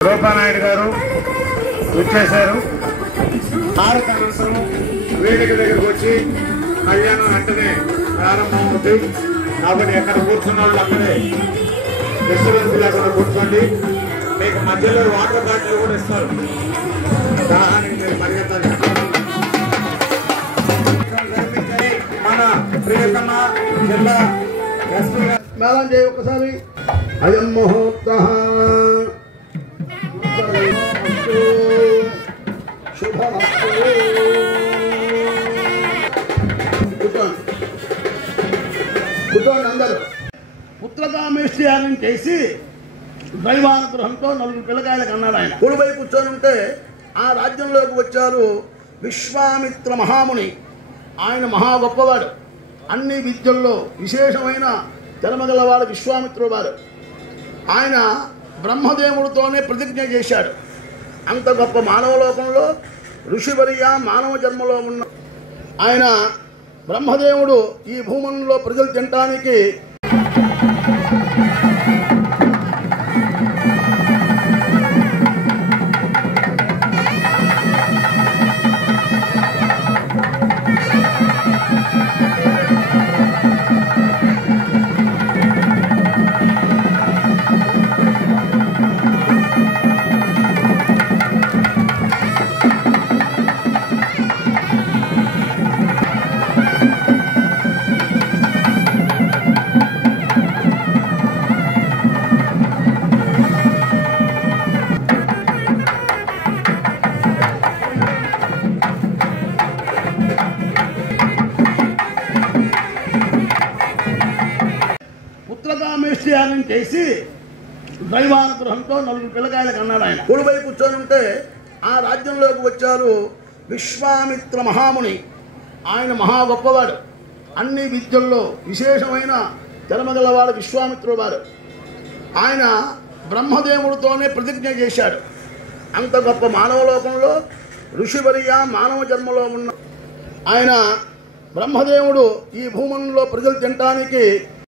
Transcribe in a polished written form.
రూపానాయుడు గారు వచ్చేశారు. హారతి అనంతరం వేదిక దగ్గరకు వచ్చి కళ్యాణం వెంటనే ప్రారంభం అవుతుంది. కాబట్టి ఎక్కడ కూర్చున్న వాళ్ళు అక్కడే డిస్టర్బెన్స్ లేకుండా కూర్చోండి. మీకు మధ్యలో వాటర్ బాటిల్ కూడా ఇస్తారు, దాహానికి మీరు పరిగెత్తాలి. మన ప్రియతమ జిల్లా ఎస్పీ మేళం చేయి ఒకసారి. అయం ముహూర్త కూర్చోండి అందరూ. పుత్రకామేష్యాగం చేసి దైవానుగ్రహంతో 4 పిల్లకాయలకు అన్నాడు ఆయన. కుడిపై కూర్చొని ఉంటే ఆ రాజ్యంలోకి వచ్చారు విశ్వామిత్ర మహాముని. ఆయన మహా గొప్పవాడు, అన్ని విద్యల్లో విశేషమైన తెరమగలవాడు విశ్వామిత్రుడు వారు. ఆయన బ్రహ్మదేవుడితోనే ప్రతిజ్ఞ చేశాడు. అంత గొప్ప మానవలోకంలో ఋషివర్య మానవ జన్మలో ఉన్న ఆయన బ్రహ్మదేవుడు ఈ భూమంలో ప్రజలు తినటానికి పుత్రకామేష్యాగం చేసి దైవానుగ్రహంతో 4 పిల్లకాయలకు అన్నాడు ఆయన. కుడిపై కూర్చొని ఉంటే ఆ రాజ్యంలోకి వచ్చారు విశ్వామిత్ర మహాముని. ఆయన మహా గొప్పవాడు, అన్ని విద్యల్లో విశేషమైన తెరమగలవాడు విశ్వామిత్రుడు వారు. ఆయన బ్రహ్మదేవుడితోనే ప్రతిజ్ఞ చేశాడు. అంత గొప్ప మానవలోకంలో ఋషివర్య మానవ జన్మలో ఉన్న ఆయన బ్రహ్మదేవుడు ఈ భూమంలో ప్రజలు తినటానికి